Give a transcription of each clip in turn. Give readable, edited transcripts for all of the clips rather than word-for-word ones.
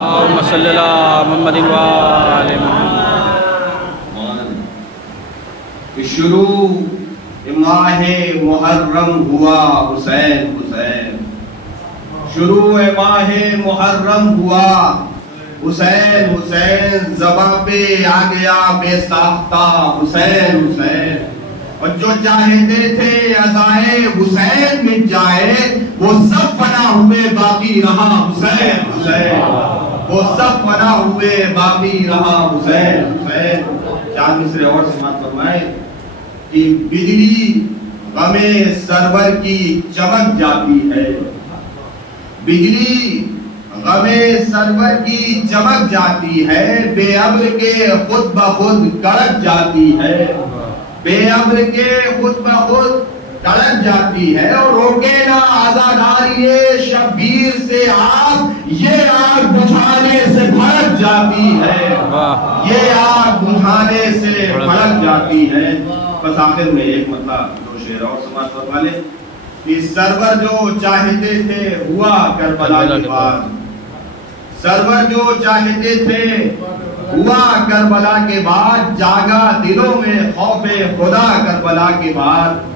اللهم صل على محمد وآل محمد۔ شروع ماہ محرم ہوا حسین حسین، شروع ماہ محرم ہوا حسین حسین، زباں پہ آ گیا بے ساختہ حسین حسین، اور جو چاہتے تھے عزائے حسین مٹ جائے وہ سب فنا ہوئے باقی رہا حسین حسین، وہ سب فنا ہوئے باقی رہا حسین حسین۔ چار مصرے اور سماعت فرمائے کہ بجلی غم سرور کی چمک جاتی ہے، بجلی غم سرور کی چمک جاتی ہے، بے ابر کے خود بخود کڑک جاتی ہے، بے ابر کے خود بخود کڑک جاتی ہے، اور روکے نہ عزاداری شبیر سے آگ، یہ آگ بجھانے سے بھڑک جاتی ہے، یہ آگ بجھانے سے بھڑک جاتی ہے۔ بس آخر میں ایک مطلب دو شعر اور سماعت فرما لے کہ سرور جو چاہتے تھے ہوا کربلا کے بعد، سرور جو چاہتے تھے ہوا کربلا کے بعد، جاگا دلوں میں خوف خدا کربلا کے بعد،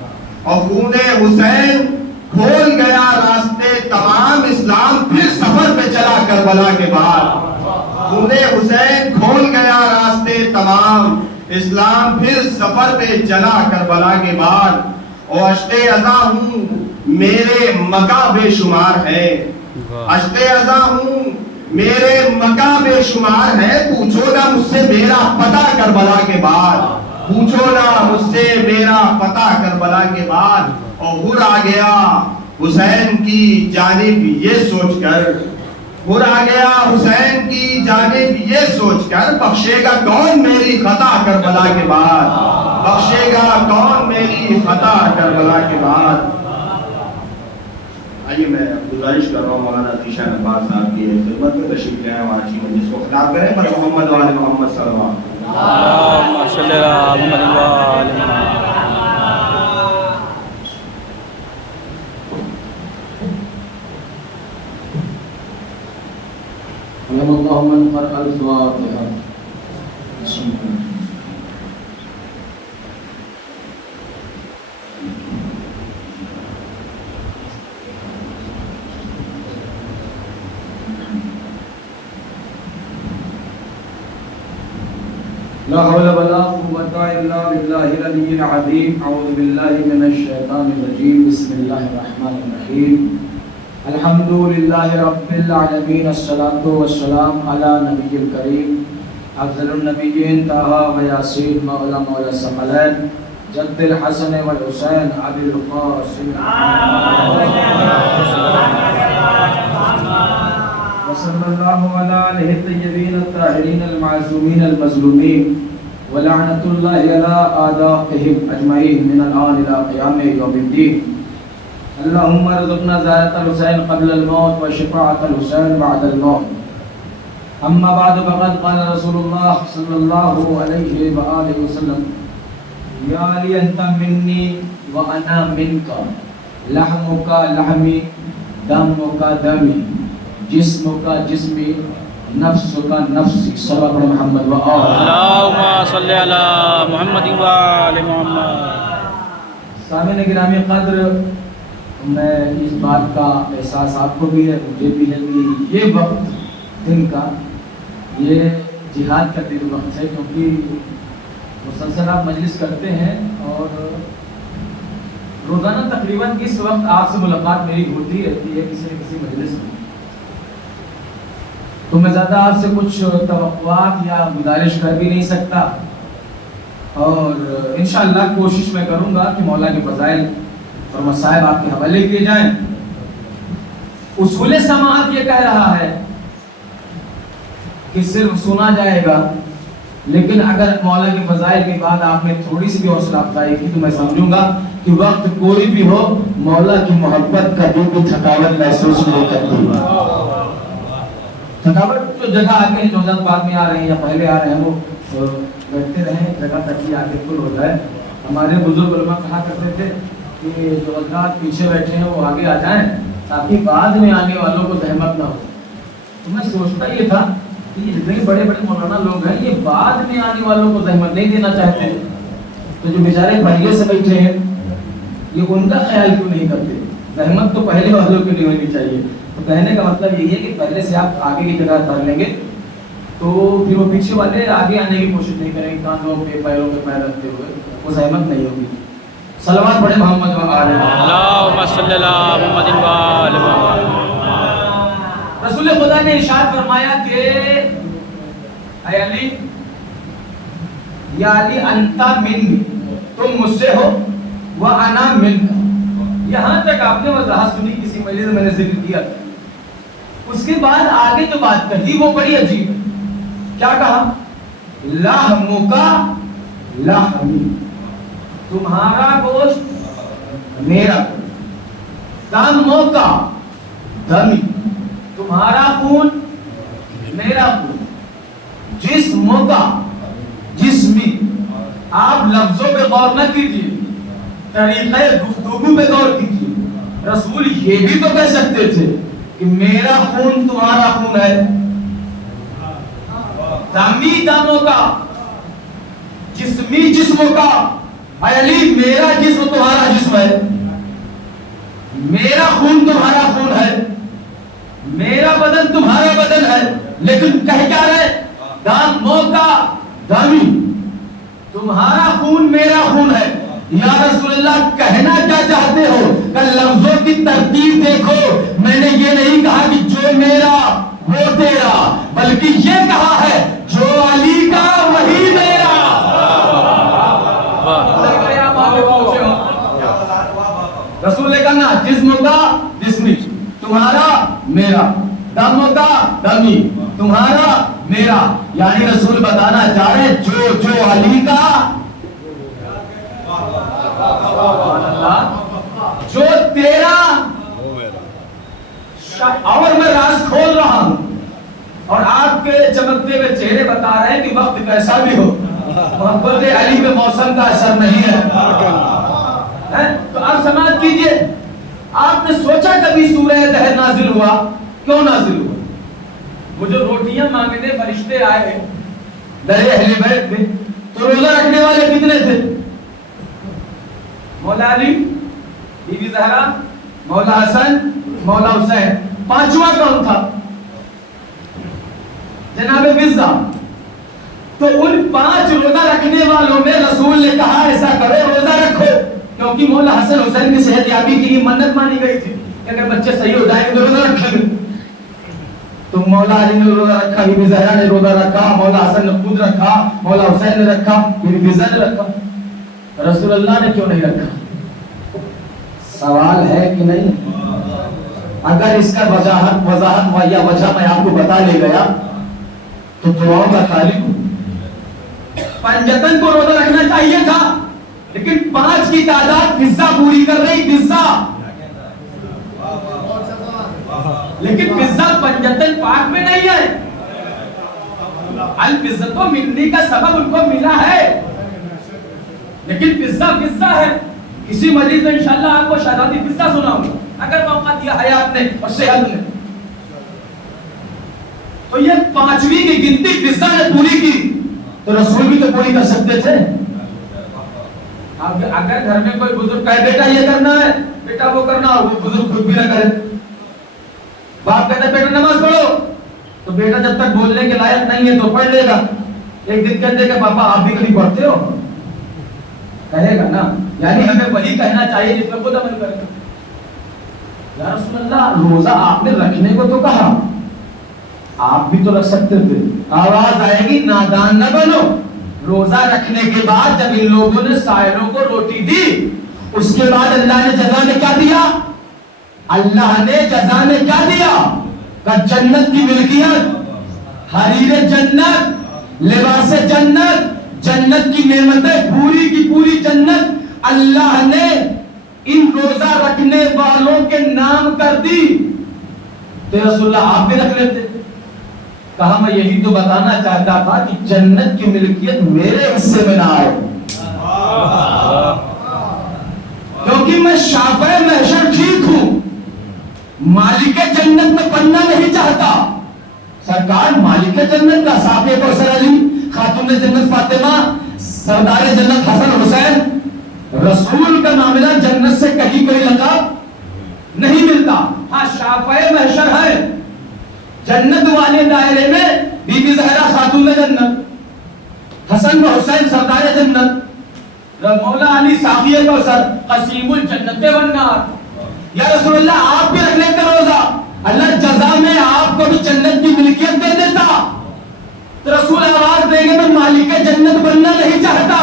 اور خون حسین کھول گیا راستے تمام، اسلام پھر سفر پہ چلا کربلا کے بعد، خون حسین کھول گیا راستے تمام، اسلام پھر سفر پہ چلا کربلا کے بعد، اور اشتے ازا ہوں میرے مکہ بے شمار ہے، اشتے ازا ہوں میرے مکہ بے شمار ہے، پوچھو نہ مجھ سے میرا پتہ کربلا کے بعد، پوچھو نہ مجھ سے میرا پتہ کربلا کے بعد، اور ہر آ گیا حسین کی جانب یہ سوچ کر، ہر آ گیا حسین کی جانب یہ سوچ کر، بخشے گا کون میری خطا کربلا کے بعد، بخشے گا کون میری خطا کربلا کے بعد۔ آئیے میں گزارش کر رہا ہوں مولانا ذیشان عباس صاحب کی خدمت میں تشریف لے آئے، ہمارا چین جس کو خطاب کریں پر محمد و آل محمد صلی اللہ علیہ وسلم۔ اللهم صل على محمد وآل محمد۔ اللهم انقر الفاتحة بسم الله۔ لا حول ولا قوة إلا بالله العلي العظيم، أعوذ بالله من الشيطان الرجيم، بسم الله الرحمن الرحيم، الحمد لله رب العالمين، الصلاة والسلام على نبي الكريم، أفضل النبيين طه وياسين، مولى الثقلين، جد الحسن والحسين، أبي القاسم وصلى الله على آله الطيبين الطاهرين المعصومين المظلومين، ولعنة الله على أعدائهم أجمعين من الآن إلى قيام يوم الدين۔ اللهم ارزقنا زيارة الحسين قبل الموت وشفاعة الحسين بعد الموت۔ أما بعد فقد قال رسول الله صلى الله عليه وآله وسلم: يا علي أنت مني وأنا منك، لحمك لحمي دمك دمي، جسمك جسمي نفسك نفسي، صلى الله محمد وآله۔ اللهم صل على محمد وآل محمد۔ سامعین گرامی قدر، میں اس بات کا احساس آپ کو بھی ہے، مجھے بھی ہے کہ یہ وقت دن کا یہ جہاد کا دن وقت ہے، کیونکہ مسلسل آپ مجلس کرتے ہیں اور روزانہ تقریباً اس وقت آپ سے ملاقات میری ہوتی رہتی ہے کسی نہ کسی مجلس میں، تو میں زیادہ آپ سے کچھ توقعات یا گزارش کر بھی نہیں سکتا، اور انشاءاللہ کوشش میں کروں گا کہ مولا کے فضائل اور مصائب آپ کے حوالے کیے جائیں۔ اصول سماعت یہ کہہ رہا ہے کہ صرف سنا جائے گا، لیکن اگر مولا کے فضائل کے بعد آپ نے تھوڑی سی بھی حوصلہ افزائی کی تو میں سمجھوں گا کہ وقت کوئی بھی ہو، مولا کی محبت کا بھی تھکاوٹ محسوس نہیں کرتی۔ تھکاوٹ جو جگہ آگے ہیں، جو حضرات بعد میں آ رہے ہیں یا پہلے آ رہے ہیں، وہ بیٹھتے رہیں، جگہ تک بھی آگے فل ہو جائے۔ ہمارے بزرگ علماء کہا کرتے تھے کہ جو حضرات پیچھے بیٹھے ہیں وہ آگے آ جائیں تاکہ بعد میں آنے والوں کو زحمت نہ ہو۔ تو میں سوچتا یہ تھا کہ یہ جتنے بڑے بڑے مولانا لوگ ہیں یہ بعد میں آنے والوں کو زحمت نہیں دینا چاہتے، تو جو بیچارے پہلے سے بیٹھے ہیں یہ ان کا خیال کیوں نہیں کرتے؟ زحمت تو پہلے والوں کی نہیں ہونی چاہیے۔ تو کہنے کا مطلب یہی ہے کہ پہلے سے آپ آگے کی جگہ کر لیں گے تو پھر وہ پیچھے والے آگے آنے کی کوشش نہیں کریں گے، کاندھوں پہ پیروں پہ پیر رکھتے ہوئے، وہ زحمت نہیں ہوگی۔ صلوات پڑھیں محمد و آل محمد۔ اللہم صلی علی محمد و آل محمد۔ رسول خدا نے ارشاد فرمایا کہ اے علی، یا علی انتا منی، تم مجھ سے ہو، وانا منک۔ یہاں تک آپ نے وضاحت سنی، کسی مجلس میں نے ذکر کیا تھا۔ اس کے بعد آگے جو بات کہی وہ بڑی عجیب ہے۔ کیا کہا؟ لحمکا لحمی، تمہارا گوشت میرا گوشت، دمکا دمی، تمہارا خون میرا خون، جسم کا جسمی۔ آپ لفظوں پہ غور نہ کیجیے، طریقہ گفتگو پہ غور کیجیے۔ رسول یہ بھی تو کہہ سکتے تھے کہ میرا خون تمہارا خون ہے، دمی دموں کا، جسمی جسموں کا۔ اے علی، میرا جسم تمہارا جسم ہے، میرا خون تمہارا خون ہے، میرا بدن تمہارا بدن ہے، لیکن کہہ کیا رہے؟ دموں کا دمی، تمہارا خون میرا خون ہے۔ یا رسول اللہ، کہنا کیا چاہتے ہو؟ کہ لفظوں کی ترتیب دیکھو، میں نے یہ نہیں کہا کہ جو میرا وہ تیرا، بلکہ یہ کہا ہے جو علی کا وہی میرا۔ رسول نے کہا جسم کا جسمی، تمہارا میرا، دم کا دمی، تمہارا میرا۔ یعنی رسول بتانا چاہ رہے جو علی کا، جو تیرا، اور میں راز کھول رہا ہوں، اور آپ کے چمکتے ہوئے چہرے بتا رہے ہیں کہ وقت کیسا بھی ہو، محبت علی پہ موسم کا اثر نہیں ہے۔ تو آپ سماعت کیجئے، آپ نے سوچا کبھی سورہ دہر نازل ہوا؟ کیوں نازل ہوا؟ وہ جو روٹیاں مانگنے فرشتے آئے در اہل بیت میں، تو روزہ رکھنے والے کتنے تھے؟ مولا علی، بی بی زہرا، مولا حسن، مولا حسین۔ پانچواں کون تھا؟ جناب فضہ۔ تو ان 5 روزہ رکھنے والوں میں رسول نے کہا ایسا کرو، روزہ رکھو، کیونکہ مولا حسن حسین کی صحت یابی کے لیے منت مانی گئی تھی کہ اگر بچے صحیح ہو جائیں گے تو روزہ رکھیں گے۔ تو مولا علی نے روزہ رکھا، بی بی زہرا نے روزہ رکھا، مولا حسن نے خود رکھا، مولا حسین نے رکھا، بی بی فضہ نے رکھا۔ رسول اللہ نے کیوں نہیں رکھا؟ سوال ہے کہ نہیں؟ اگر اس کا وضاحت یا وجہ میں آپ کو بتا لے گیا تو دعاؤں کا خالق ہوں۔ پنجتن کو روزہ رکھنا چاہیے تھا، لیکن 5 کی تعداد فضہ پوری کر رہی، فضہ۔ لیکن فضہ پنجتن پاک میں نہیں ہے، الفضہ تو ملنے کا سبب ان کو ملا ہے، لیکن فضہ فضہ ہے۔ کسی مجلس میں انشاءاللہ آپ کو شہزادی فضہ سناؤں گا، اگر موقع دیا حیات نے اور صحت نے۔ تو یہ 5ویں کی گنتی فضہ نے پوری کی، تو رسول بھی تو پوری کر سکتے تھے۔ اگر گھر میں کوئی بزرگ کہے بیٹا یہ کرنا ہے، بیٹا وہ کرنا، وہ بزرگ خود بھی نہ کرے، باپ کہتا ہے بیٹا نماز پڑھو، تو بیٹا جب تک بولنے کے لائق نہیں ہے تو پڑھ لے گا۔ ایک دن کہتے کہ پاپا آپ بھی کبھی پڑھتے ہو، کہے گا نا۔ یعنی ہمیں وہی کہنا چاہیے جس پر خود عمل کرے گا۔ یا رسول اللہ، روزہ آپ نے رکھنے کو تو کہا، آپ بھی تو رکھ سکتے تھے۔ آواز آئے گی نادان نہ بنو۔ روزہ رکھنے کے بعد جب ان لوگوں نے سائلوں کو روٹی دی، اس کے بعد اللہ نے جزا میں کیا دیا؟ اللہ نے جزا میں کیا دیا؟ کہ جنت کی ملکیت، حریر جنت، لباس جنت، جنت کی نعمتیں، پوری کی پوری جنت اللہ نے ان روزہ رکھنے والوں کے نام کر دی۔ تو رسول اللہ آپ بھی رکھ لیتے۔ کہا میں یہی تو بتانا چاہتا تھا کہ جنت کی ملکیت میرے حصے میں نہ آئے، کیونکہ میں شافع محشر ٹھیک ہوں، مالک جنت میں بننا نہیں چاہتا، سرکار مالک جنت کا ساقی کوثر علی، خاتون جنت فاطمہ، سردار جنت حسن حسین، رسول کا معاملہ جنت سے کہیں کوئی لقب نہیں ملتا. ہاں شافع محشر ہے جنت والے دائرے میں بی بی زہرا خاتون جنت، حسن و حسین سردار جنت، مولا علی ساقی کوثر قسیم الجنت والنار. یا رسول اللہ آپ بھی رکھ لیتے روزہ، اللہ جزا میں آپ کو بھی جنت کی ملکیت دے دیتا. تو رسول آواز دیں گے میں مالک جنت بننا نہیں چاہتا.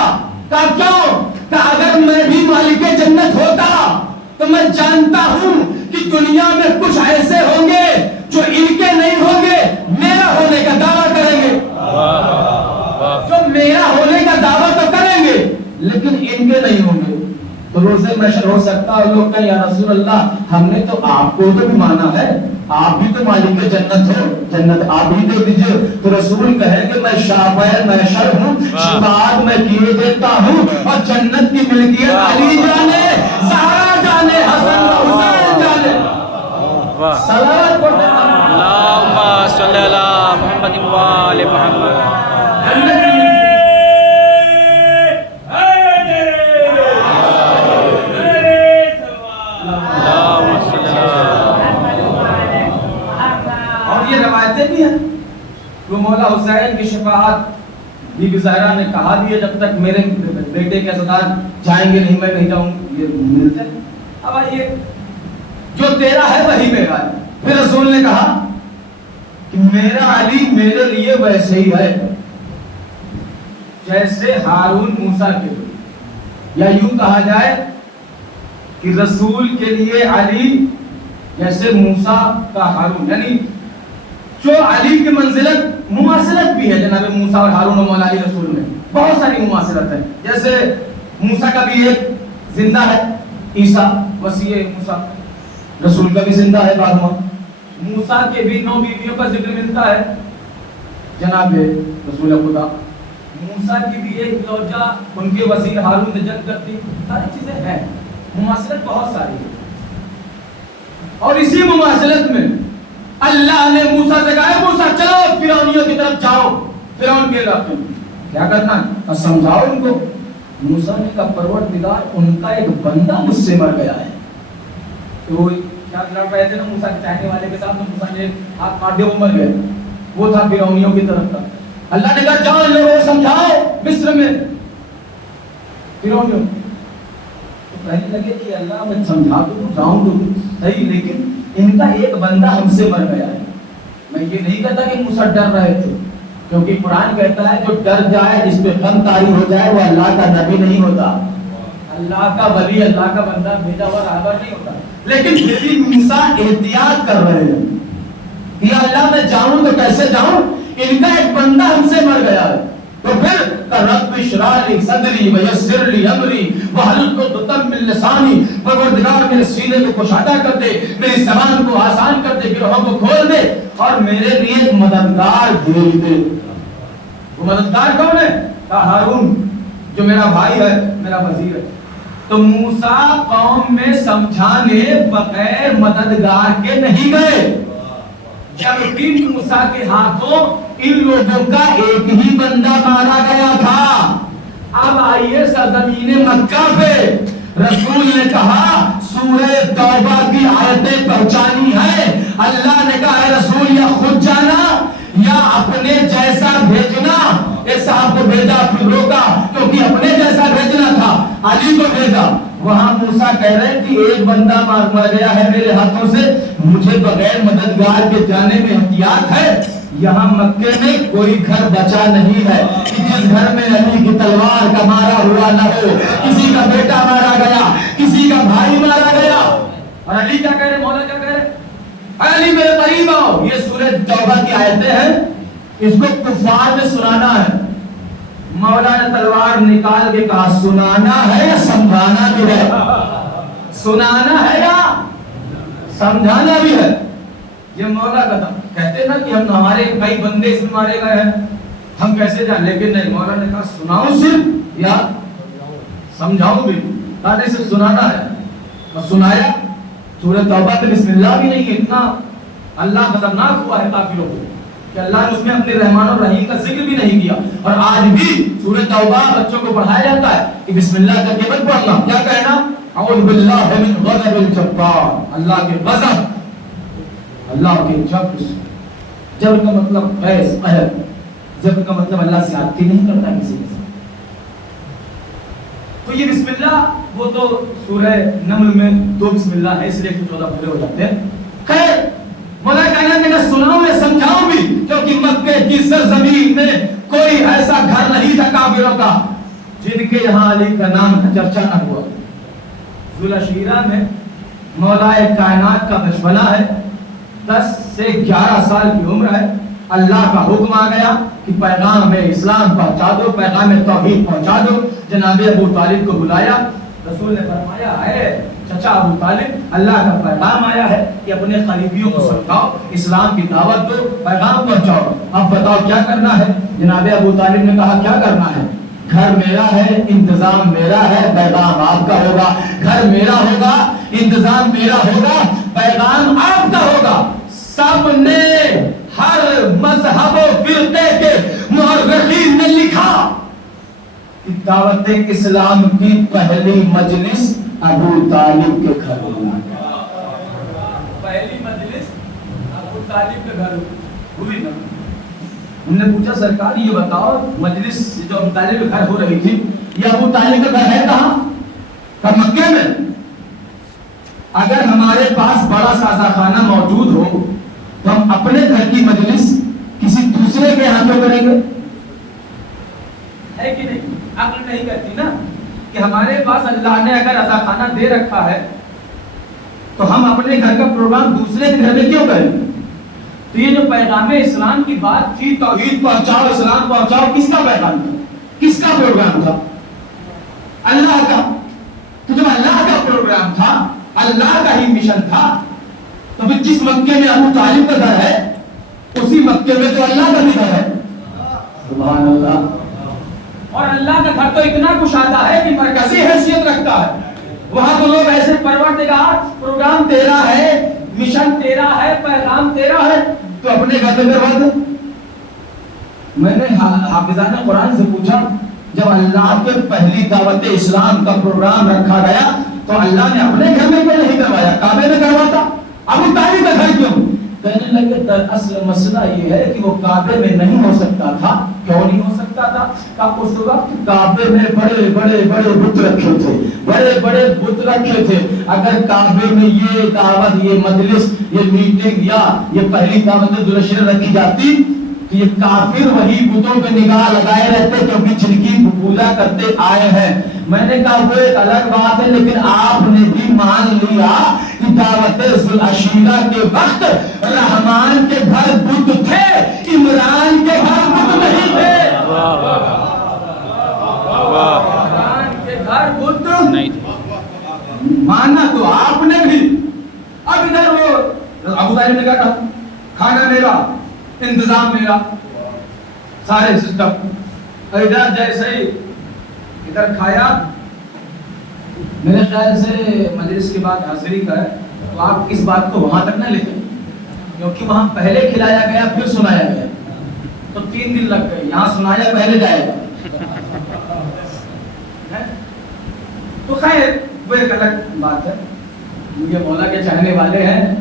کہا کیوں؟ کہا اگر میں بھی مالک جنت ہوتا تو میں جانتا ہوں کہ دنیا میں کچھ ایسے ہوں گے جو ان کے نہیں ہوں گے، میرا ہونے کا دعویٰ کریں گے، جو میرا ہونے کا دعویٰ تو کریں گے لیکن ان کے نہیں ہوں گے. تو روزے محشر ہو سکتا ہے لوگ کہیں یا رسول اللہ ہم نے تو آپ کو تو بھی مانا ہے، آپ بھی تو مالک جنت ہو، جنت آپ ہی دے دیجئے. تو رسول کہے کہ میں شافع محشر ہوں، شفاعت میں کیے دیتا ہوں، اور جنت کی ملکیت علی جانے، زہرا جانے، حسن و حسین جانے. صلوات پڑھتے ہیں اللہم صلی علی محمد و آل محمد. جنت کی بھی ہے. وہ مولا حسین کی شفاعت بی بی زہرا نے کہا بھی ہے جب تک میرے بیٹے کے عزادار جائیں گے نہیں میں نہیں جاؤں. یہ ملتے ہیں. اب آئیے جو تیرا ہے وہی میرا ہے. پھر رسول نے کہا کہ میرا علی میرے لیے ویسے ہی ہے جیسے ہارون موسیٰ کے لیے، یا یوں کہا جائے کہ رسول کے لیے علی جیسے موسیٰ کا ہارون، یعنی جو علی کی منزلت مماثلت بھی ہے جناب موسیٰ اور ہارون و مولا علی رسول میں بہت ساری مماثلت ہے. جیسے موسیٰ کا بھی ایک زندہ ہے عیسیٰ وسیع موسیٰ، رسول کا بھی زندہ ہے بعد میں. موسیٰ کے بھی 9 بیویوں کا ذکر ملتا ہے جناب رسول خدا. موسیٰ کی بھی ایک زوجہ ان کے وزیر ہارون نے جنگ کرتی. ساری چیزیں ہیں، مماثلت بہت ساری ہے. اور اسی مماثلت میں اللہ نے موسیٰ سے کہا موسیٰ چلو فرعونیوں کی طرف جاؤ، فرعون کے علاقے میں کیا کرنا ہے سمجھاؤ ان کو. موسیٰ نے کہا پروردگار ان کا ایک بندہ مجھ سے مر گیا ہے. تو کیا لڑ رہے تھے نا موسیٰ کے چاہنے والے کے ساتھ، تو موسیٰ نے ہاتھ مار دیا وہ مر گیا. وہ تھا فرعونیوں کی طرف تھا. اللہ نے کہا جاؤ لوگوں کو سمجھاؤ مصر میں فرعونیوں. تو کہنے لگے کہ اللہ میں سمجھا تو جاؤں تو صحیح، لیکن ان کا ایک بندہ ہم سے مر گیا ہے. میں یہ نہیں کہتا کہ موسیٰ ڈر رہے تھے، کیونکہ قرآن کہتا ہے جو ڈر جائے جس پہ غم طاری ہو جائے وہ اللہ کا نبی نہیں ہوتا، اللہ کا ولی، اللہ کا بندہ بھیجا ہوا راہبر نہیں ہوتا. لیکن پھر بھی موسیٰ احتیاط کر رہے ہیں کہ اللہ میں جاؤں تو کیسے جاؤں، ان کا ایک بندہ ہم سے مر گیا ہے. تو پھر رب اشرح لی صدری ویسر لی امری واحلل عقدۃ من لسانی، پروردگار میرے سینے کو کشادہ کر دے، میری زبان کو آسان کر دے، گروہوں کو کھول دے، اور میرے لیے ایک مددگار بھیج دے. وہ مددگار کون ہے؟ کہا ہارون جو میرا بھائی ہے، میرا وزیر ہے. تو موسیٰ قوم میں سمجھانے بغیر مددگار کے نہیں گئے. جب تین موسیٰ کے ہاتھوں ان لوگوں کا ایک ہی بندہ مارا گیا تھا. اب آئیے سرزمین مکہ پہ رسول نے کہا سورہ توبہ کی آیتیں پہنچانی ہے. اللہ نے کہا ہے رسول یا خود جانا یا اپنے جیسا بھیجنا. اس صاحب کو بھیجا پھر روکا کیونکہ اپنے جیسا بھیجنا تھا، علی کو بھیجا. وہاں موسیٰ کہہ رہے ہیں کہ ایک بندہ مر گیا ہے میرے ہاتھوں سے، مجھے بغیر مددگار کے جانے میں احتیاط ہے. یہاں مکے میں کوئی گھر بچا نہیں ہے کہ جس گھر میں علی کی تلوار کا مارا ہوا نہ ہو. کسی کا بیٹا مارا گیا، کسی کا بھائی مارا گیا. اور علی کیا کہہ رہے، مولا کیا کہہ رہے، علی میرے قریب آؤ. یہ سورہ توبہ کی آیتیں ہیں، اس کو کفار میں سنانا ہے. مولا نے تلوار نکال کے کہا سنانا ہے یا سمجھانا بھی ہے، سنانا ہے یا سمجھانا بھی ہے. یہ مولا کا تھا. کہتے نا کہ ہم ہمارے کئی بندے اس میں مارے گئے ہیں، ہم کیسے جائیں، لیکن نہیں، مولا نے کہا سناؤ صرف یا سمجھاؤں بھی. کہا اسے سنانا ہے اور سنایا. سورہ توبہ میں بسم اللہ بھی نہیں ہے، اتنا اللہ خطرناک ہوا ہے کافروں کو. کہ اللہ نے اس میں اپنے رحمان اور رحیم کا ذکر بھی نہیں کیا. اور آج بھی سورہ توبہ بچوں کو پڑھایا جاتا ہے کہ بسم اللہ کر کے مت پڑھنا. کیا کہنا؟ اعوذ باللہ من غضب الجبار. اللہ کے غضب، اللہ کے جب کا مطلب فیض قہر، جب کا مطلب اللہ سے زیادتی نہیں کرتا کسی کے ساتھ. تو یہ بسم اللہ وہ تو سورہ نمل میں 2 بسم اللہ ہے، اس لیے 14 پورے ہو جاتے ہیں. خیر مولا کائنات نے سناؤں میں سمجھاؤں بھی، کیونکہ مکے کی سرزمین میں کوئی ایسا گھر نہیں تھا کافروں کا جن کے یہاں علی کا نام کا چرچا نہ ہوا. ذوالفقار شیرہ میں مولا کائنات کا بچپنا ہے، 10 سے 11 سال کی عمر ہے. اللہ کا حکم آ گیا کہ پیغام اسلام پہنچا دو، پیغام توحید پہنچا دو. جناب ابو طالب کو بلایا. رسول نے فرمایا ہے چچا ابو طالب، اللہ کا پیغام آیا ہے کہ اپنے قریبیوں کو سمجھاؤ، اسلام کی دعوت دو، پیغام پہنچاؤ. اب بتاؤ کیا کرنا ہے؟ جناب ابو طالب نے کہا کیا کرنا ہے؟ گھر میرا ہے، انتظام میرا ہے، پیغام آپ کا ہوگا. گھر میرا ہوگا، انتظام میرا ہوگا، پیغام آپ کا ہوگا. سب نے، ہر مذہب و فرقے کے مورخین نے لکھا کہ دعوت اسلام کی پہلی مجلس ابو طالب کے گھر ہوئی. پہلی مجلس ابو طالب کے گھر ہوئی نا. ہم نے پوچھا سرکار یہ بتاؤ مجلس جو ابو طالب کے گھر ہو رہی تھی یہ ابو طالب کا گھر ہے کہاں؟ کہ مکے میں. اگر ہمارے پاس بڑا سازہ خانہ موجود ہو تو ہم اپنے گھر کی مجلس کسی دوسرے کے یہاں کیوں کریں گے؟ ہے کہ نہیں؟ عقل نہیں کرتی نا کہ ہمارے پاس اللہ نے اگر رضا خانہ دے رکھا ہے تو ہم اپنے گھر کا پروگرام دوسرے کے گھر میں کیوں کریں؟ تو یہ جو پیغام اسلام کی بات تھی، توحید پہنچاؤ، اسلام پہنچاؤ، کس کا پیغام تھا؟ کس کا پروگرام تھا؟ اللہ کا. تو جب اللہ کا پروگرام تھا، اللہ کا ہی مشن تھا، تو پھر جس مکے میں ابو طالب کا گھر ہے اسی مکے میں تو اللہ کا بھی گھر ہے. سبحان اللہ. اور اللہ کا گھر تو اتنا کشادہ ہے کہ مرکزی حیثیت رکھتا ہے. وہاں تو لوگ ایسے پروردگار پروگرام تیرا ہے، مشن تیرا ہے، پیغام تیرا ہے، تو اپنے گھر میں کروا دے. میں نے حافظان قرآن سے پوچھا جب اللہ کے پہلی دعوت اسلام کا پروگرام رکھا گیا تو اللہ نے اپنے گھر میں کیوں نہیں کروایا؟ کعبے میں کرواتا. ابو طالب کا گھر کیوں؟ کہنے لگے دراصل مسئلہ یہ ہے کہ وہ کعبے میں نہیں ہو سکتا تھا. کیوں نہیں ہو سکتا تھا؟ کہ اس وقت کعبے میں بڑے بڑے بڑے بت رکھے تھے، بڑے بڑے بت رکھے تھے. اگر کعبے میں یہ دعوت، یہ مجلس، یہ میٹنگ یا یہ پہلی دعوت ذوالفقار رکھی جاتی تو یہ کافر وہی بتوں پہ نگاہ لگائے رہتے کیونکہ جن کی پوجا کرتے آئے ہیں. میں نے کہا وہ ایک الگ بات ہے، لیکن آپ نے بھی مان لیا کہ دعوت ذوالفقار کے وقت رحمان کے گھر بت تھے، عمران کے گھر بت نہیں تھے. عمران کے گھر بت نہیں تھے. مانا تو آپ نے بھی. اب ادھر وہ ابو طالب نے کہا کھانا میرا، انتظام میرا، سارے سسٹم. ادھر جیسے ہی ادھر کھایا، میرے خیال سے مجلس کے بعد حاضری کا ہے تو آپ اس بات کو وہاں تک نہ لے جائیں کیونکہ وہاں پہلے کھلایا گیا پھر سنایا گیا تو 3 دن لگ گئے. یہاں سنایا پہلے جائے گا. تو خیر وہ ایک الگ بات ہے. یہ مولا کے چاہنے والے ہیں،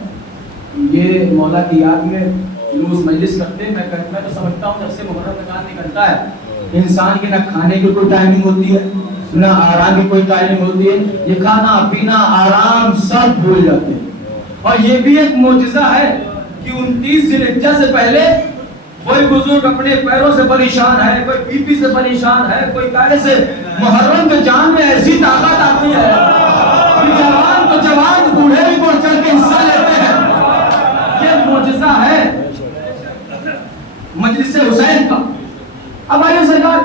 یہ مولا کی یاد میں جلوس مجلس کرتے ہیں. میں تو سمجھتا ہوں جب سے محرم کا کام نکلتا ہے انسان کی نہ کھانے کی کوئی ٹائمنگ ہوتی ہے نہ آرام کی کوئی ٹائمنگ ہوتی ہے. یہ کھانا پینا آرام سب بھول جاتے ہیں. اور یہ بھی ایک معجزہ ہے کہ 29 ذی الحجہ سے پہلے کوئی بزرگ اپنے پیروں سے پریشان ہے، کوئی بی پی سے پریشان ہے، کوئی کائے سے. محرم کے جان میں ایسی طاقت آتی ہے کہ جوان تو جوان، بوڑھے بھی بڑھ چڑھ کے حصہ لیتے ہیں. یہ معجزہ ہے مجلس حسین کا. اب آئیے سرکار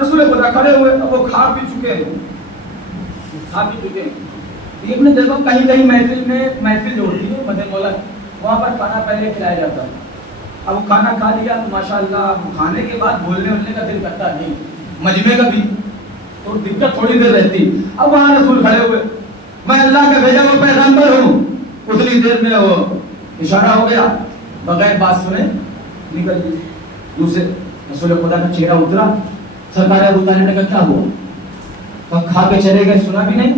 رسول خدا کھڑے ہوئے، اب وہ کھا بھی چکے ہیں. ایک نے دیکھو کہیں کہیں محفل جو ہوتی ہے مدن مولا وہاں پر کھانا پہلے کھلایا جاتا ہے. اب وہ کھانا کھا لیا تو ماشاءاللہ کھانے کے بعد بولنے کا دل کرتا نہیں، مجمع کا بھی تو دقت تھوڑی دیر رہتی. اب وہاں رسول کھڑے ہوئے، میں اللہ کا بھیجا ہوا پیغمبر ہوں. اتنی دیر میں وہ اشارہ ہو گیا، بغیر بات سنے نکل گئی. دوسرے رسول خدا کا چہرہ اترا. سرکار ابو طالب نے کہا کیا ہوا؟ تو کھا کے چلے گئے, سنا بھی نہیں.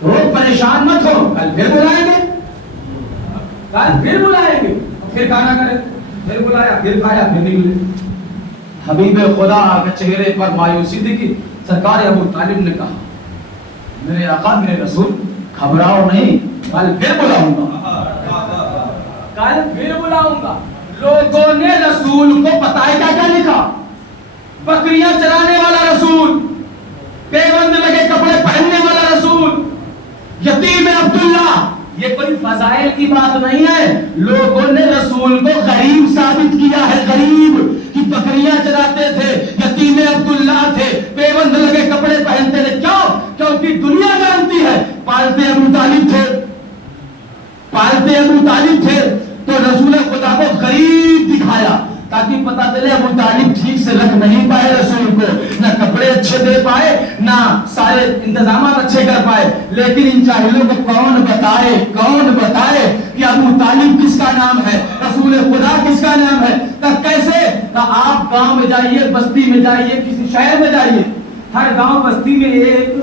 تو پریشان مت ہو, کل پھر بلائیں گے, کل پھر بلائیں گے. پھر کھانا کرے, پھر بلایا, پھر کھایا, پھر نکلے. حبیب خدا کے چہرے پر مایوسی دکھی. سرکار ابو طالب نے کہا میرے آقا میرے رسول گھبراؤ نہیں, کل پھر بلاؤں گا, کل پھر بلاؤں گا. لوگوں نے رسول کو پتہ ہے کیا لکھا؟ بکریاں چرانے والا رسول, پیبند لگے کپڑے پہننے والا رسول, یتیم عبداللہ. یہ کوئی فضائل کی بات نہیں ہے. لوگوں نے رسول کو غریب ثابت کیا ہے, غریب کہ بکریاں چراتے تھے, یتیم عبداللہ تھے, پیبند لگے کپڑے پہنتے تھے. کیوں؟ کیونکہ دنیا جانتی ہے پالتے ابو طالب تھے, پالتے ابو طالب تھے. تو رسول خدا کو غریب دکھایا تاکہ پتہ چلے ابو طالب ٹھیک سے رکھ نہیں پائے رسول کو, نہ کپڑے اچھے دے پائے, نہ سارے انتظامات اچھے کر پائے. لیکن ان جاہلوں کو کون بتائے کہ ابو طالب کس کا نام ہے, رسول خدا کس کا نام ہے. تب کیسے؟ آپ گاؤں میں جائیے, بستی میں جائیے, کسی شہر میں جائیے, ہر گاؤں بستی میں ایک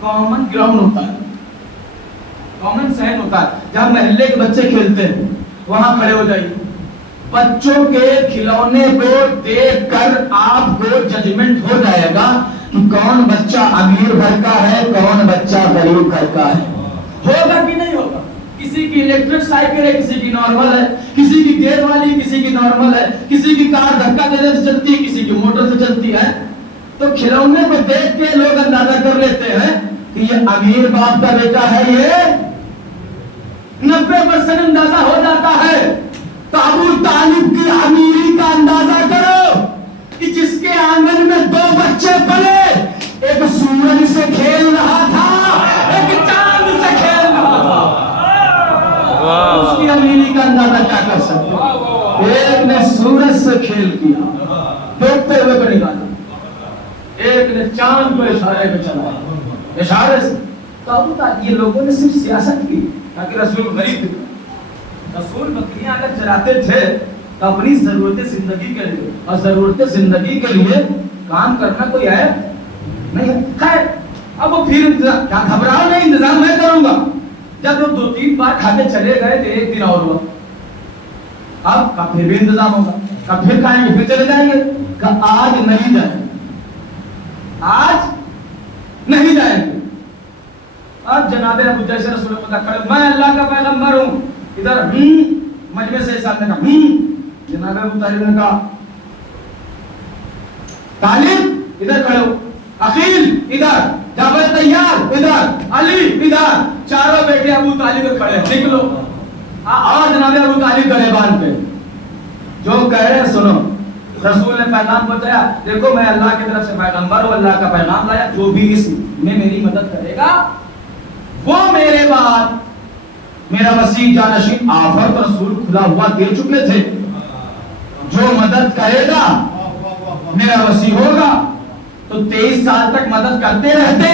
کامن گراؤنڈ ہوتا ہے, کامن سہن ہوتا ہے, جہاں محلے کے بچے کھیلتے ہیں. وہاں کھڑے ہو جائیے. بچوں کے کھلونے کو دیکھ کر آپ کو ججمنٹ ہو جائے گا کہ کون بچہ امیر گھر کا ہے, کون بچہ غریب گھر کا ہے. ہوگا کہ نہیں ہوگا؟ کسی کی الیکٹرک سائیکل ہے, کسی کی نارمل ہے, کسی کی گیئر والی, کسی کی نارمل ہے, کسی کی کار دھکا دینے سے چلتی ہے, کسی کی موٹر سے چلتی ہے. تو کھلونے کو دیکھ کے لوگ اندازہ کر لیتے ہیں کہ یہ امیر باپ کا بیٹا ہے, یہ 90% اندازہ ہو جاتا ہے. تو ابو طالب کی امیری کا اندازہ کرو کہ جس کے آنگن میں 2 بچے پلے, ایک سورج سے کھیل رہا تھا, ایک چاند سے کھیل رہا تھا. اس کی امیری کا اندازہ کیا کر سکتے؟ ایک نے سورج سے کھیل کیا, دیکھتے ہوئے کو نکالا, ایک نے چاند کو اشارے میں چلایا, اشارے سے. تو ابو طالب, یہ لوگوں نے صرف سیاست کی تاکہ رسول غریب دکھا. رسول بکریاں اگر چراتے تھے تو اپنی ضرورت زندگی کے لیے, اور ضرورت زندگی کے لیے کام کرنا کوئی عیب نہیں ہے. خیر, اب وہ پھر کیا گھبراؤ نہیں, انتظام میں کروں گا. جب وہ 2-3 بار کھا کے چلے گئے تو ایک دن اور ہوا, اب کا پھر بھی انتظام ہوگا, کا پھر کھائیں گے, پھر چلے جائیں گے. کہ آج نہیں جائیں گے, آج نہیں جائیں گے. اب جناب ابو جیسے رسول خدا کھڑے, میں اللہ کا پیغمبر ہوں, ادھر مجمع سے ساتھ نے کہا جناب ابو طالب نے کہا طالب ادھر کھڑے ہو, عقیل ادھر, جعفر تیار ادھر, علی ادھر, چاروں بیٹے ابو طالب کھڑے, نکلو. اور جناب ابو طالب گریبان پہ جو کہہ رہے سنو. رسول نے پیغام پہنچایا, دیکھو میں اللہ کی طرف سے پیغمبر ہوں, اللہ کا پیغام لایا, جو بھی اس میں میری مدد کرے گا وہ میرے بعد میرا وسیع جانشین. آفر تو رسول کھلا ہوا دے چکے تھے, جو مدد کرے گا میرا وسیع ہوگا. تو 23 سال تک مدد کرتے رہتے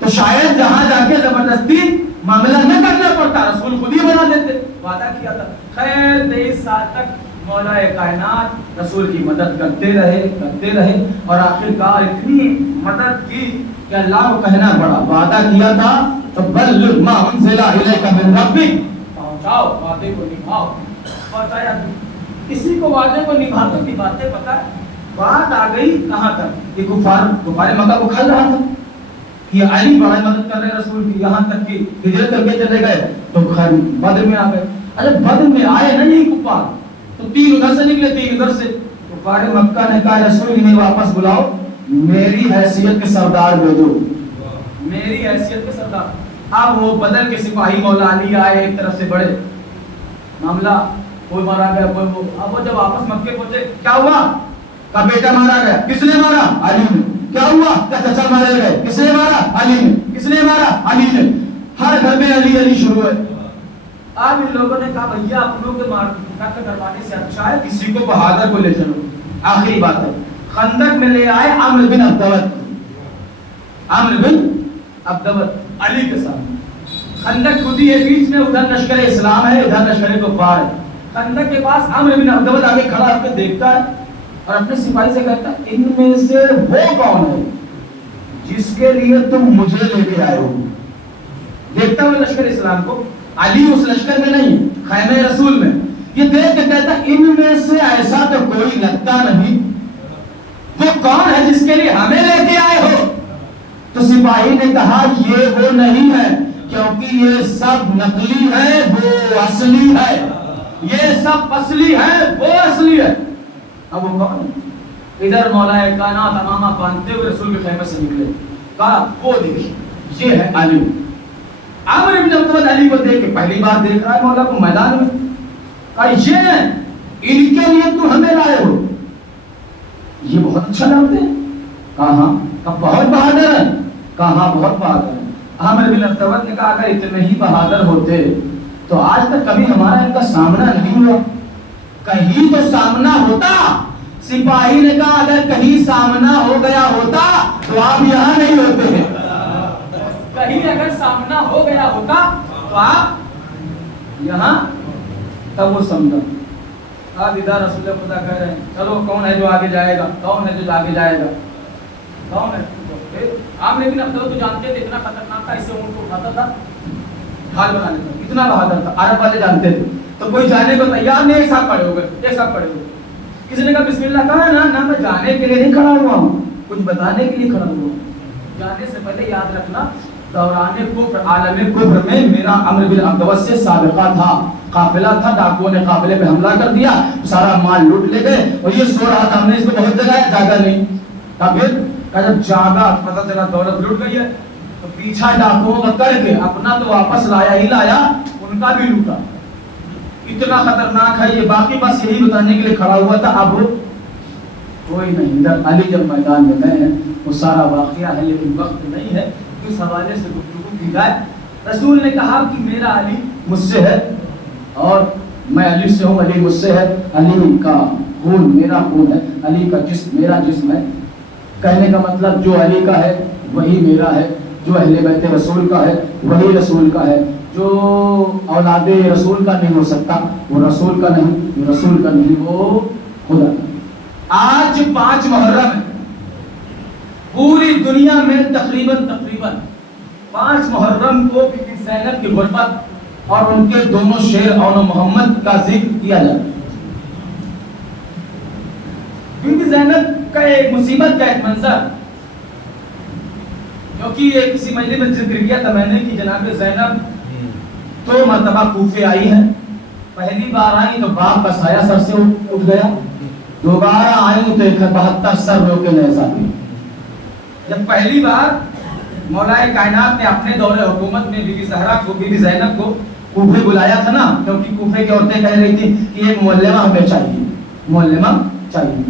تو شاید جہاں جا کے زبردستی معاملہ نہ کرنا پڑتا, رسول خود ہی بنا دیتے, وعدہ کیا تھا. خیر 23 سال تک مولا کائنات رسول کی مدد کرتے رہے اور آخرکار اتنی مدد کی کہ اللہ کو کہنا پڑا, وعدہ کیا تھا تو بلغ ما انزل الیک من ربک, پہنچاؤ, وعدے کو نبھاؤ. پہنچایا. کسی کو وعدے کو نبھانے کی باتیں پتہ ہے. بات آ گئی کہاں تک, یہ کفار مکہ کو کھل رہا تھا, یہ علی بڑا مدد کر رہے رسول کی, یہاں تک کہ ہجرت کر کے چلے گئے تو بدر میں آ گئے. اچھا بدر میں آئے نا یہی کفار, تو 3 ادھر سے نکلے, 3 ادھر سے. کفار مکہ نے کہا رسول انہیں واپس بلاؤ, میری حیثیت کے سردار دے دو, میری حیثیت کے سردار. اب وہ بدر کے سپاہی مولا علی آئے, ایک طرف سے بڑے معاملہ, کوئی مارا گیا, کوئی وہ. اب وہ جب واپس مکے پہنچے, کیا ہوا؟ کا بیٹا مارا گیا, کس نے مارا؟ علی نے. کیا ہوا؟ کا چچا مارے گئے, کس نے مارا؟ علی نے. کس نے مارا؟ علی نے. ہر گھر میں علی علی شروع ہے. اب ان لوگوں نے کہا بھیا اپنوں کے کروانے سے اچھا ہے کسی کو بہادر کو لے چلو. آخری بات ہے, خندق میں لے آئے عمرو بن عبدوت, عمرو بن عبدوت علی کے ساتھ. خندق خودی ہے بیچ میں, ادھر لشکر اسلام ہے, ادھر لشکر کفار ہے. خندق کے پاس عمرو بن عبد آگے کھڑا ہو کے دیکھتا ہے اور اپنے سپاہی سے کہتا ہے ان میں سے وہ کون ہے جس کے لیے تم مجھے لے کے آئے ہو؟ دیکھتا ہوں لشکر اسلام کو، علی اس لشکر میں نہیں، خیمہ رسول میں، یہ دیکھ کے کہتا ان میں سے ایسا تو کوئی لگتا نہیں، وہ کون ہے جس کے لیے ہمیں لے کے آئے ہو؟ تو سپاہی نے کہا یہ وہ نہیں ہے، کیونکہ یہ سب نقلی ہے وہ اصلی ہے، یہ سب اصلی ہے وہ اصلی ہے۔ اب وہ کون ہے؟ ادھر مولا کائنات امامہ باندھتے ہوئے رسول کے خیمے سے نکلے، کہا وہ دیکھیے یہ ہے علی۔ عمرو بن عبد علی کو دیکھ کے پہلی بار دیکھ رہا ہے مولا کو میدان میں، کہا یہ ان کے لیے تو ہمیں لائے ہو، یہ بہت اچھا لگتے ہیں، کہا ہاں، کہا بہت بہادر ہے، کہا ہاں بہت بہادر ہے۔ عمرو بن عبد نے کہا اگر اتنے ہی بہادر ہوتے تو آج تک کبھی ہمارا ان کا سامنا نہیں ہوا، کہیں تو سامنا ہوتا۔ سپاہی نے کہا اگر کہیں سامنا ہو گیا ہوتا تو آپ یہاں نہیں ہوتے ہیں، کہیں اگر سامنا ہو گیا ہوتا تو آپ یہاں۔ تب وہ سمجھا، آپ ادھر رسول خدا کہہ رہے ہیں چلو کون ہے جو آگے جائے گا، کون ہے جو آگے جائے گا، کون ہے؟ عامر بن عبد تو جانتے تھے اتنا خطرناک تھا، اسے اونٹ کو اٹھاتا تھا ڈھال بنا لیتا، اتنا بہادر تھا، عرب والے جانتے تھے، تو کوئی جانے کو تیار نہیں، ایک ساتھ کھڑے ہو گئے، ایک ساتھ کھڑے ہو گئے۔ کسی نے کہا بسم اللہ، کہا نا میں جانے کے لیے نہیں کھڑا ہوا ہوں، کچھ بتانے کے لیے کھڑا ہوا ہوں۔ جانے سے پہلے یاد رکھنا دوران کفر عالم کفر میں میرا عمرو بن عبد سے سابقہ تھا، قافلہ تھا، ڈاکوؤں نے قافلے پہ حملہ کر دیا، سارا مال لوٹ لے گئے، اور یہ سو رہا تھا، ہم نے اس کو بہت جگایا، جاگا نہیں، تب پھر جب جاگا پتہ چلا دولت لوٹ گئی ہے تو پیچھا ڈاکوؤں کا کر کے اپنا تو واپس لایا ہی لایا، ان کا بھی لوٹا۔ اتنا خطرناک ہے یہ، باقی بس یہی بتانے کے لیے کھڑا ہوا تھا۔ اب کوئی نہیں، ادھر علی جب میدان میں گئے ہیں وہ سارا واقعہ ہے، لیکن وقت نہیں ہے اس حوالے سے گفتگو کی جائے۔ رسول نے کہا کہ میرا علی مجھ سے ہے اور میں علی سے ہوں، علی مجھ سے ہے، علی کا خون میرا خون ہے، علی کا جسم میرا جسم ہے۔ کہنے کا مطلب جو علی کا ہے وہی میرا ہے، جو اہل بیت رسول کا ہے وہی رسول کا ہے، جو اولاد رسول کا نہیں ہو سکتا وہ رسول کا نہیں، وہ رسول کا نہیں وہ خدا کا۔ آج 5 محرم ہے، پوری دنیا میں تقریباً 5 محرم کو بی بی زینب کی غربت اور ان کے دونوں شیر اون محمد کا ذکر کیا جاتا ہے۔ بی بی زینب کا ایک مصیبت کا ایک منظر، کیونکہ یہ کسی مجلس میں ذکر کیا تھا میں نے کہ جناب زینب 2 مرتبہ کوفے آئی ہیں، پہلی بار آئی تو باپ کا سایہ سر سے اٹھ گیا، دوبارہ آئی تو 72 سر رو کے نیزہ دی۔ جب پہلی بار مولا کائنات نے اپنے دور حکومت میں بی بی زہرا کو، بی بی زینب کو کوفے بلایا تھا نا، کیونکہ کوفے کی عورتیں کہہ رہی تھی کہ ایک معلمہ ہمیں چاہیے، معلمہ چاہیے،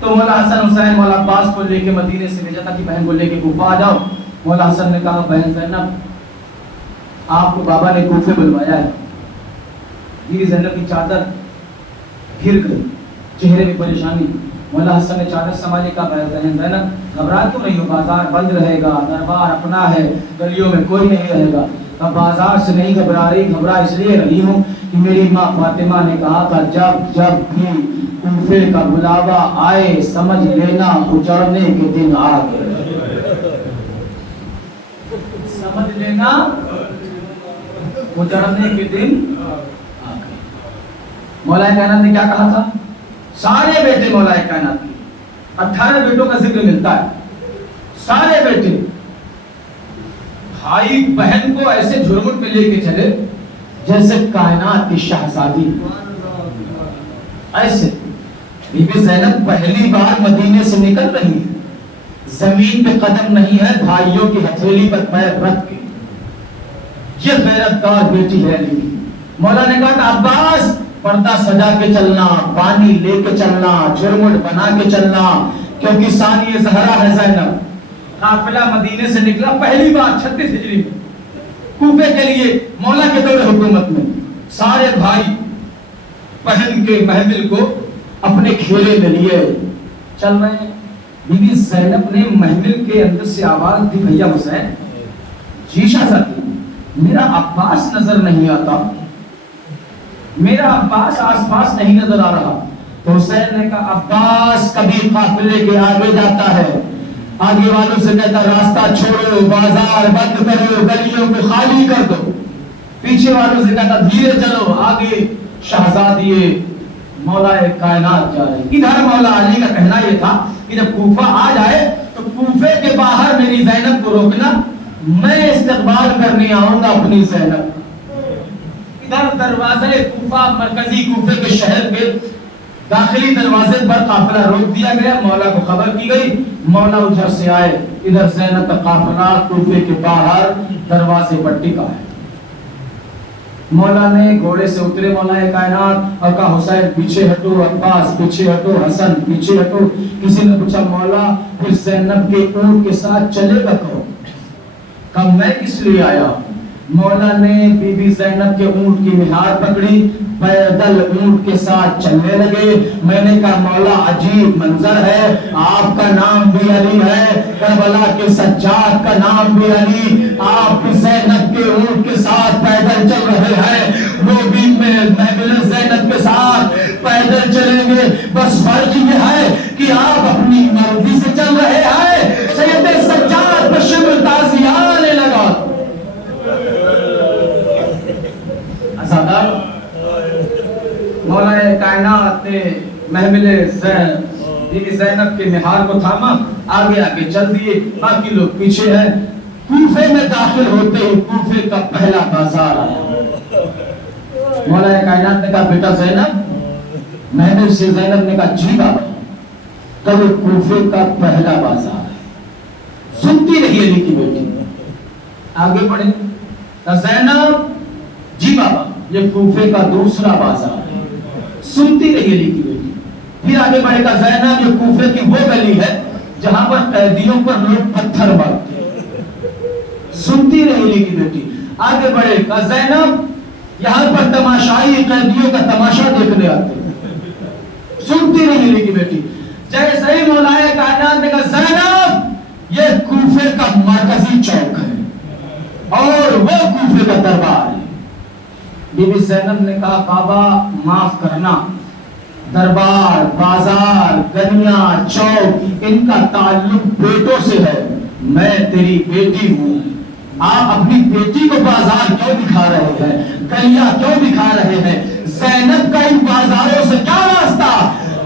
تو مولا حسن حسین مولا عباس کو لے کے مدینے سے بھیجا تھا کہ بہن کو لے کے کوفہ آ جاؤ۔ مولا حسن نے کہا بہن زینب آپ کو بابا نے کوفے بلوایا ہے۔ بی بی زینب کی چادر گر گئی، چہرے میں پریشانی۔ مولا حسن نے چادر سنبھالی، کہا بہن زینب گھبرا کیوں نہیں ہو، بازار بند رہے گا، دربار اپنا ہے، گلیوں میں کوئی نہیں رہے گا۔ اب بازار سے نہیں گھبرا رہی، گھبرا اس لیے رہی ہوں کہ میری ماں فاطمہ نے کہا تھا جب بھی کوفے کا بلاوا آئے سمجھ لینا اجڑنے کے دن آ گئے، سمجھ لینا اجڑنے کے دن آ گئے۔ مولا کائنات نے کیا کہا تھا؟ سارے بیٹے مولا کائنات کی 18 بیٹوں کا ذکر ملتا ہے، سارے بیٹے بھائی بہن کو ایسے جھرمٹ میں لے کے چلے جیسے کائنات کی شہزادی، ایسے۔ بی بی زینب پہلی بار مدینے سے نکل رہی ہے، زمین پہ قدم نہیں ہے، بھائیوں کی ہتھیلی پر پیر رکھ کے، یہ غیرت دار بیٹی ہے علی۔ مولا نے کہا تھا عباس پردہ سجا کے چلنا، پانی لے کے چلنا، جھرمٹ بنا کے چلنا، کیونکہ ثانی زہرا ہے زینب۔ قافلہ مدینے سے نکلا پہلی بار 36 ہجری میں کوفے کے لیے مولا کے دور حکومت میں، سارے بھائی بہن کے محمل کو اپنے کھیرے میں لیے چل رہے ہیں۔ بی بی زینب نے محمل کے اندر سے آواز دی بھیا حسین، جی شہزادی میرا عباس نظر نہیں آتا، میرا عباس آس پاس نہیں نظر آ رہا. تو حسین نے کہا عباس کبھی قافلے کے آگے جاتا ہے, آگے والوں سے کہتا راستہ چھوڑو, بازار بند کرو, گلیوں کو خالی کر دو. پیچھے والوں سے کہتا دھیرے چلو, آگے شہزادیے مولا کائنات جا رہے. ادھر مولا علی کا کہنا یہ تھا کہ جب کوفہ آ جائے تو کوفے کے باہر میری زینب کو روکنا, میں استقبال کرنے آؤں گا اپنی زینب. ادھر دروازے کوفہ, مرکزی کوفے کے شہر کے داخلی دروازے پر قافلہ روک دیا گیا. مولا کو خبر کی گئی, مولا ادھر سے آئے, ادھر زینب کا قافلہ کوفے کے باہر دروازے پر ٹکا ہے. مولا نے گھوڑے سے اترے مولا کائنات اور کہا حسین پیچھے ہٹو, عباس پیچھے ہٹو, حسن پیچھے ہٹو. کسی نے پوچھا مولا پھر زینب کے اونٹ کے ساتھ چلے گا کون؟ کہا میں کس لیے آیا ہوں. مولا نے بی بی زینب کے اونٹ کی مہار پکڑی, پیدل اونٹ کے ساتھ چلنے لگے. میں نے کہا مولا عجیب منظر ہے, آپ کا نام بھی علی ہے, کربلا کے سجاد کا نام بھی علی, آپ زینب کے اونٹ کے ساتھ پیدل چل رہے ہیں, وہ بھی محمل زینب کے ساتھ پیدل چلیں گے. بس فرق یہ ہے کہ آپ اپنی مرضی سے چل رہے ہیں. سید سجاد پر شبر تازی آنے لگا. مولا کائنات نے محمل زینب کے مہار کو تھاما, آگے آگے چل دیے, باقی لوگ پیچھے ہیں. کوفے میں داخل ہوتے ہی کوفے کا پہلا بازار آیا. مولا کائنات نے کہا بیٹا زینب, محمل سے زینب نے کہا جی بابا. تب کوفے کا پہلا بازار ہے. سنتی رہی علی کی بیٹی, آگے بڑھے. زینب جی بابا, یہ کوفے کا دوسرا بازار ہے. سنتی رہی علی کی بیٹی. پھر آگے بڑھے گا زینب یہ کوفے کی وہ گلی ہے جہاں پر قیدیوں پر لوگ پتھر مارتے. سنتی رہی علی کی بیٹی. آگے بڑھے گا زینب یہاں پر تماشائی قیدیوں کا تماشا دیکھنے آتے. سنتی رہی علی کی بیٹی. جیسے ہی مولا کائنات نے کہا زینب یہ کوفے کا مرکزی چوک ہے اور وہ کوفے کا دربار ہے. بی بی زینب نے کہا بابا معاف کرنا, دربار, بازار, گلیاں, چوک ان کا تعلق بیٹوں سے ہے. میں تیری بیٹی ہوں, آپ اپنی بیٹی کو بازار کیوں دکھا رہے ہیں, گلیاں کیوں دکھا رہے ہیں؟ زینب کا ان بازاروں سے کیا واسطہ؟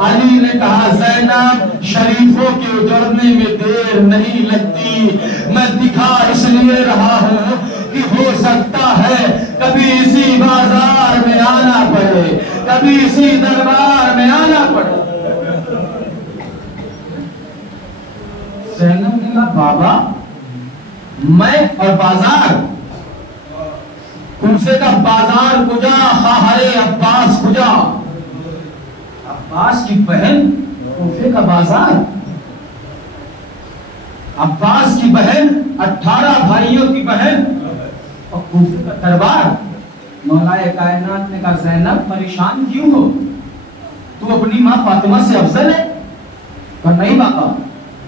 علی نے کہا زینب شریفوں کے اجڑنے میں دیر نہیں لگتی, میں دکھا اس لیے رہا ہوں کہ ہو سکتا ہے کبھی اسی بازار میں آنا پڑے, کبھی اسی دربار میں آنا پڑے. زینب نے کہا بابا میں اور بازار, کوفے کا بازار کجا, خواہر عباس کجا. عباس کی بہن کوفے کا بازار, عباس کی بہن 18 بھائیوں کی بہن اور کوفے کا دربار. مولا کائنات نے کہا زینب پریشان کیوں ہو, تو اپنی ماں فاطمہ سے افضل ہے؟ کہا نہیں بابا.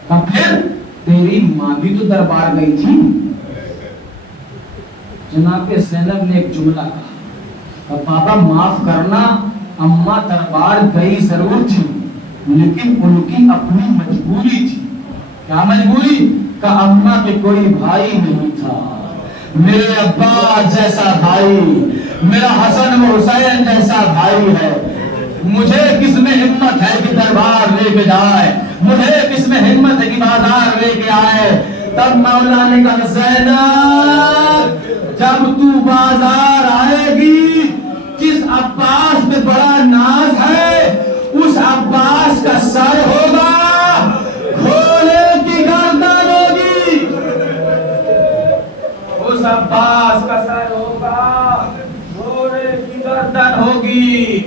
کہا پھر تیری ماں بھی تو دربار گئی تھی. جناب زینب نے ایک جملہ کہا بابا معاف کرنا, اماں دربار گئی ضرور تھی لیکن ان کی اپنی مجبوری تھی. کیا مجبوری؟ کہ اماں کے کوئی بھائی نہیں تھا, میرے ابا جیسا بھائی, میرا حسن و حسین جیسا بھائی ہے. مجھے کس میں ہمت ہے کہ دربار لے کے جائے, مجھے کس میں ہمت ہے کہ بازار لے کے آئے. تب مولا نے کہا زینب جب تو بازار آئے گی, جس عباس پہ بڑا ناز ہے اس عباس کا سر ہوگا, گھوڑے کی گردن ہوگی. اس عباس کا سر ہوگا, گھوڑے کی گردن ہوگی.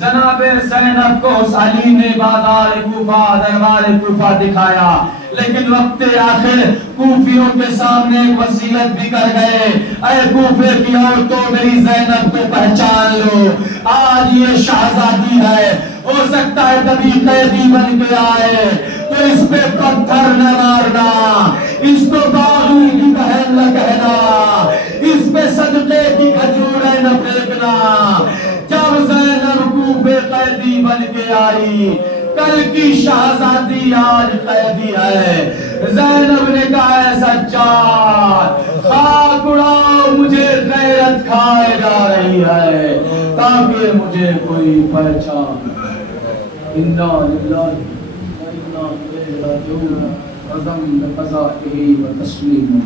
جناب زینب کو علی نے بازار کوفہ, دربار کوفہ دکھایا, لیکن وقت آخر کوفیوں کے سامنے ایک وصیت بھی کر گئے, اے کوفے کی عورتوں میری زینب کو پہچان لو, آج یہ شہزادی ہے, ہو سکتا ہے کبھی قیدی بن کے آئے تو اس پہ پتھر نہ مارنا, اس کو باغی کی بہن نہ کہنا, اس پہ صدقے کی کھجوریں نہ پھینکنا. جب قیدی بن کے آئی، کل کی شہزادی آج قیدی ہے۔ زینب نے کہا ہے سجاد خاک اڑاؤ، مجھے غیرت کھائے جا رہی ہے تاکہ مجھے کوئی پہچان۔ انا للہ و انا الیہ راجعون، قسم بقضائہ و تسلیم۔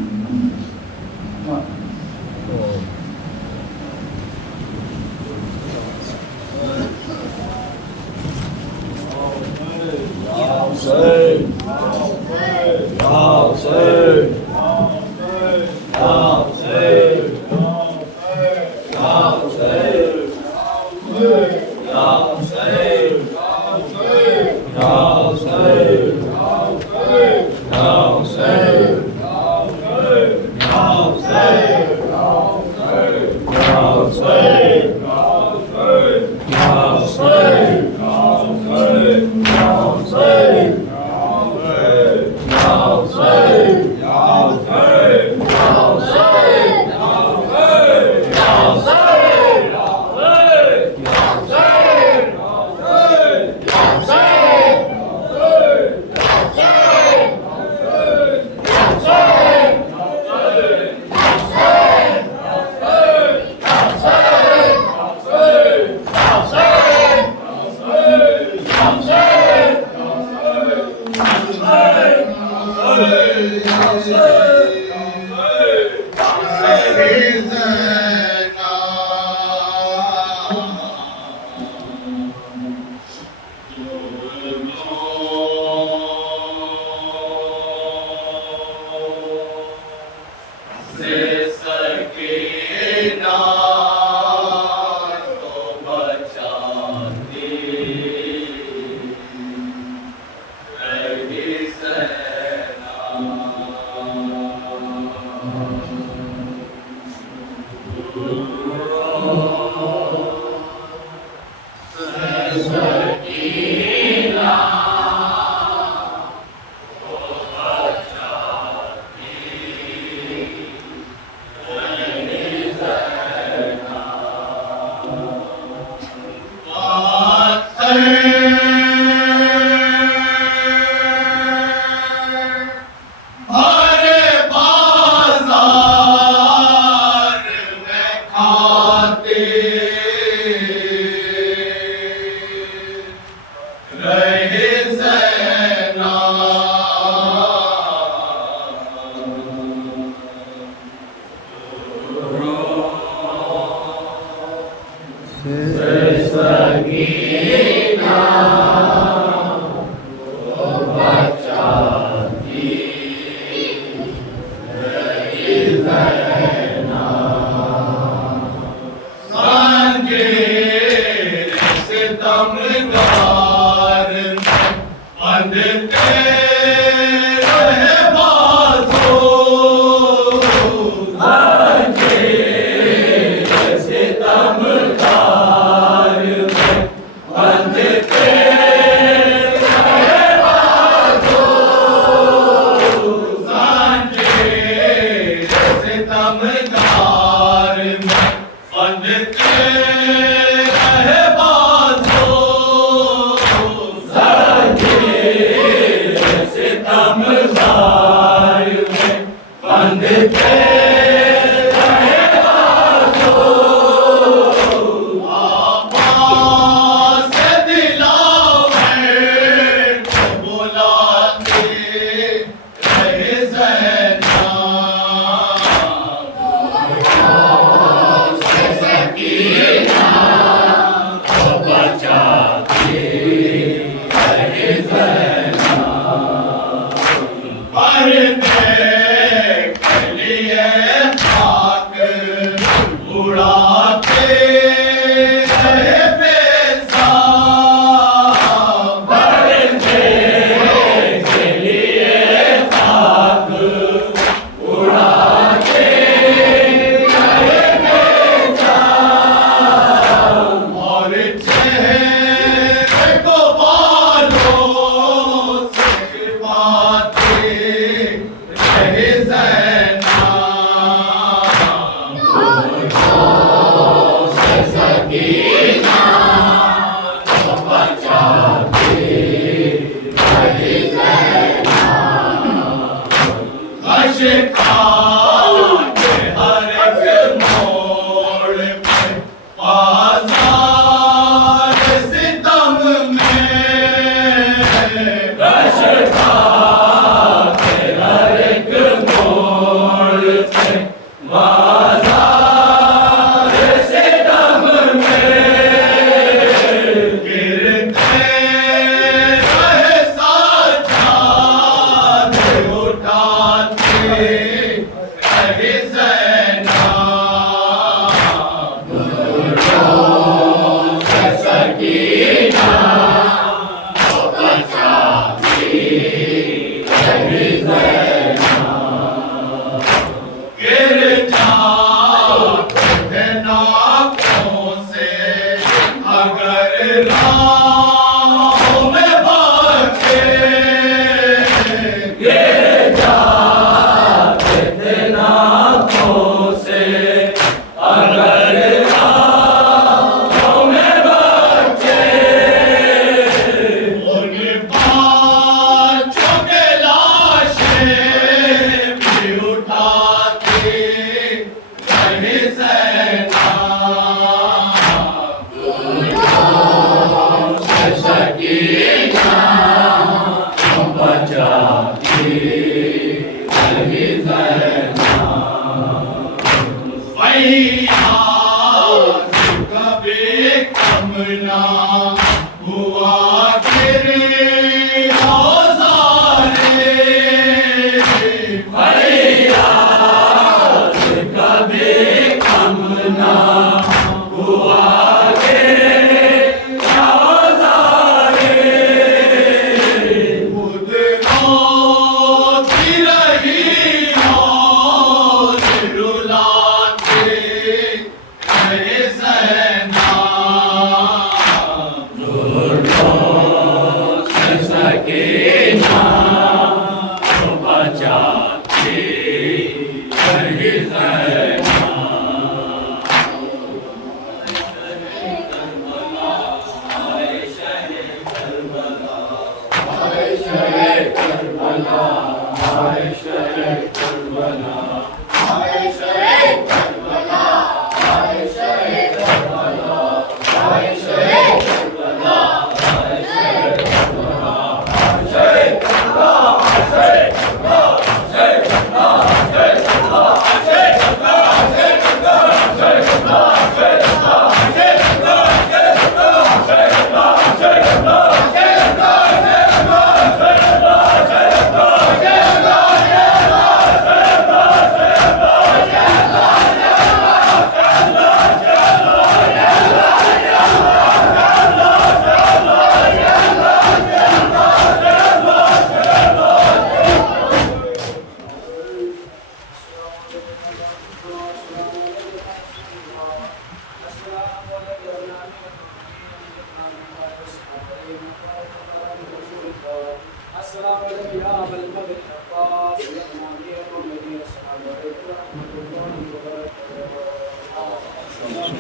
السلام علیکم یا ابا المغرب